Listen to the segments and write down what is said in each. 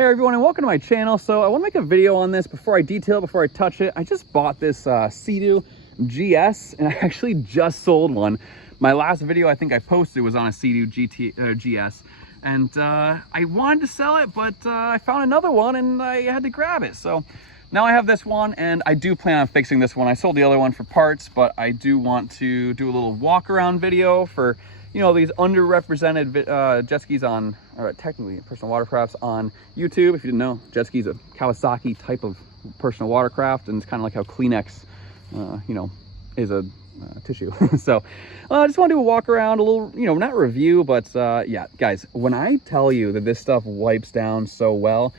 Hey everyone, and welcome to my channel. So I want to make a video on this before I detail it, before I touch it. I just bought this Sea-Doo GS, and I actually just sold one. My last video I think I posted was on a Sea-Doo GS, and I wanted to sell it, but I found another one and I had to grab it. So now I have this one, and I do plan on fixing this one. I sold the other one for parts, but I do want to do a little walk around video for, you know, these underrepresented jet skis on, or technically personal watercrafts on YouTube. If you didn't know, jet ski is a Kawasaki type of personal watercraft, and it's kind of like how Kleenex, you know, is a tissue. So I just want to do a walk around, a little, you know, not review, but yeah, guys, when I tell you that this stuff wipes down so well,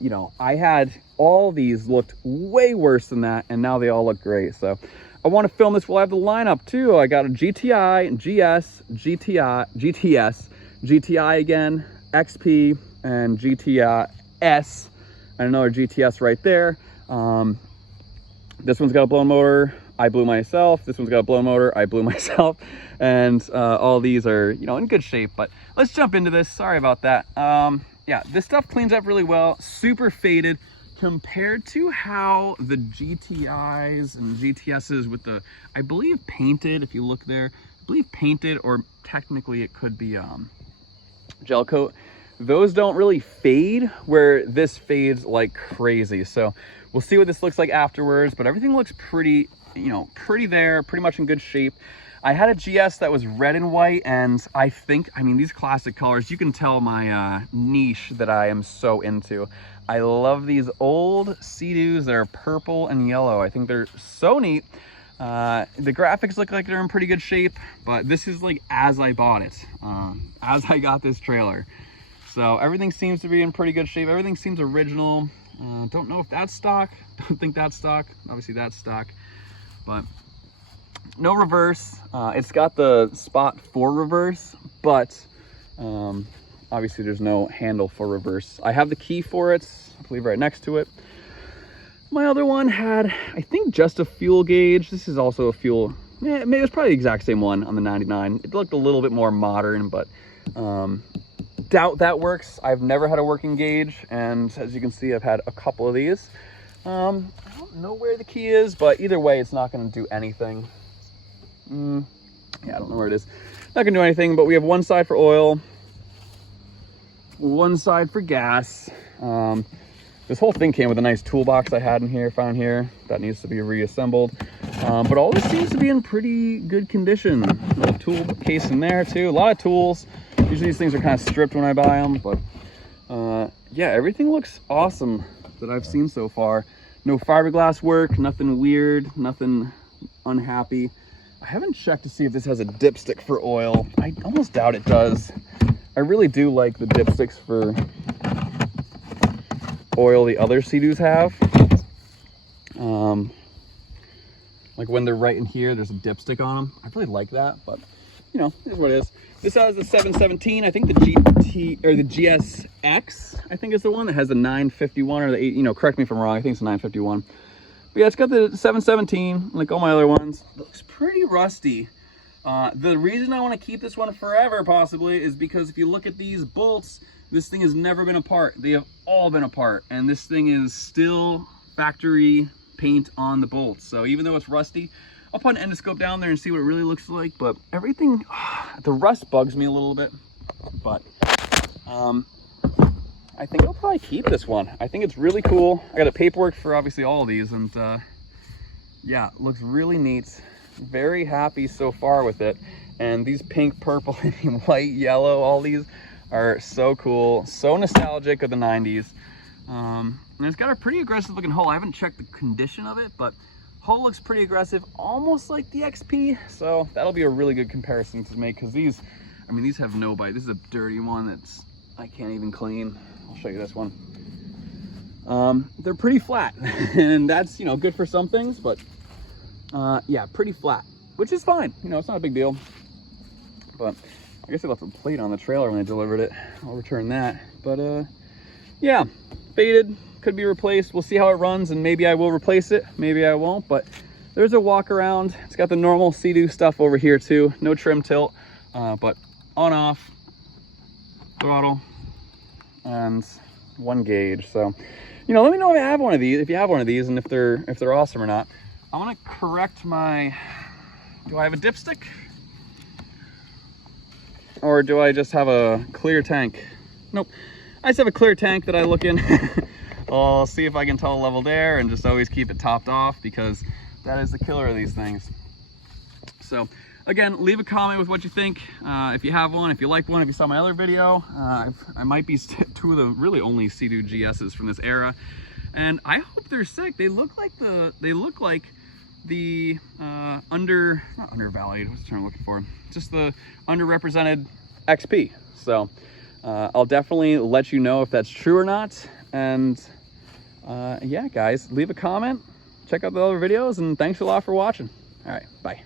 you know, I had all these looked way worse than that, and now they all look great. So I want to film this while I have the lineup too. I got a GTI, GS, GTS, GTI again, XP, and GTI S, and another GTS right there. This one's got a blown motor. I blew myself. This one's got a blown motor. I blew myself. And all these are, you know, in good shape. But let's jump into this. Sorry about that. Yeah, this stuff cleans up really well. Super faded compared to how the GTIs and GTSs with the, I believe painted, if you look there, I believe painted, or technically it could be gel coat. Those don't really fade, where this fades like crazy. So we'll see what this looks like afterwards, but everything looks pretty, you know, pretty much in good shape. I had a GS that was red and white, and I think, I mean, these classic colors, you can tell my niche that I am so into. I love these old Sea-Doos that are purple and yellow. I think they're so neat. The graphics look like they're in pretty good shape, but this is like as I bought it, as I got this trailer. So everything seems to be in pretty good shape. Everything seems original. Don't know if that's stock. Don't think that's stock. Obviously that's stock, but no reverse. It's got the spot for reverse, but obviously there's no handle for reverse. I have the key for it, I believe right next to it. My other one had, I think, just a fuel gauge. This is also a fuel, yeah, it was probably the exact same one on the 99. It looked a little bit more modern, but doubt that works. I've never had a working gauge, and as you can see, I've had a couple of these. I don't know where the key is, but either way, it's not going to do anything. Yeah, I don't know where it is. Not going to do anything, but we have one side for oil, one side for gas. This whole thing came with a nice toolbox I had in here, found here, that needs to be reassembled. But all this seems to be in pretty good condition. A little tool case in there too, a lot of tools. Usually these things are kind of stripped when I buy them, but yeah, everything looks awesome that I've seen so far. No fiberglass work, nothing weird, nothing unhappy. I haven't checked to see if this has a dipstick for oil. I almost doubt it does. I really do like the dipsticks for oil the other Sea-Doos have. Like when they're right in here, there's a dipstick on them. I really like that, but you know, it is what it is. This has the 717. I think the GT or the GSX, I think is the one that has the 951 or the 8, you know, correct me if I'm wrong. I think it's 951. But yeah, it's got the 717, like all my other ones. It looks pretty rusty. The reason I want to keep this one forever, possibly, is because if you look at these bolts, this thing has never been apart. They have all been apart, and this thing is still factory paint on the bolts. So even though it's rusty, I'll put an endoscope down there and see what it really looks like. But everything, the rust bugs me a little bit. But I think I'll probably keep this one. I think it's really cool. I got the paperwork for obviously all of these, and yeah, it looks really neat. Very happy so far with it. And these pink, purple, and white, yellow, all these are so cool, so nostalgic of the 90s. And it's got a pretty aggressive looking hull. I haven't checked the condition of it, but hull looks pretty aggressive, almost like the XP. So that'll be a really good comparison to make, because these, I mean, these have no bite. This is a dirty one that's I can't even clean. I'll show you this one. They're pretty flat, and that's, you know, good for some things, but yeah, pretty flat, which is fine. You know, it's not a big deal. But I guess I left a plate on the trailer when I delivered it. I'll return that. But yeah, faded, could be replaced. We'll see how it runs, and maybe I will replace it, maybe I won't. But there's a walk around. It's got the normal Sea-Doo stuff over here too. No trim tilt, but on off throttle, and one gauge. So, you know, let me know if you have one of these, and if they're awesome or not. I want to correct my, do I have a dipstick? Or do I just have a clear tank? Nope, I just have a clear tank that I look in. I'll see if I can tell a level there, and just always keep it topped off, because that is the killer of these things. So again, leave a comment with what you think. If you have one, if you like one, if you saw my other video. I might be two of the really only Sea-Doo GSs from this era, and I hope they're sick. They look like the not undervalued, what's the term I'm looking for? Just the underrepresented XP. So I'll definitely let you know if that's true or not. And yeah, guys, leave a comment, check out the other videos, and thanks a lot for watching. All right, bye.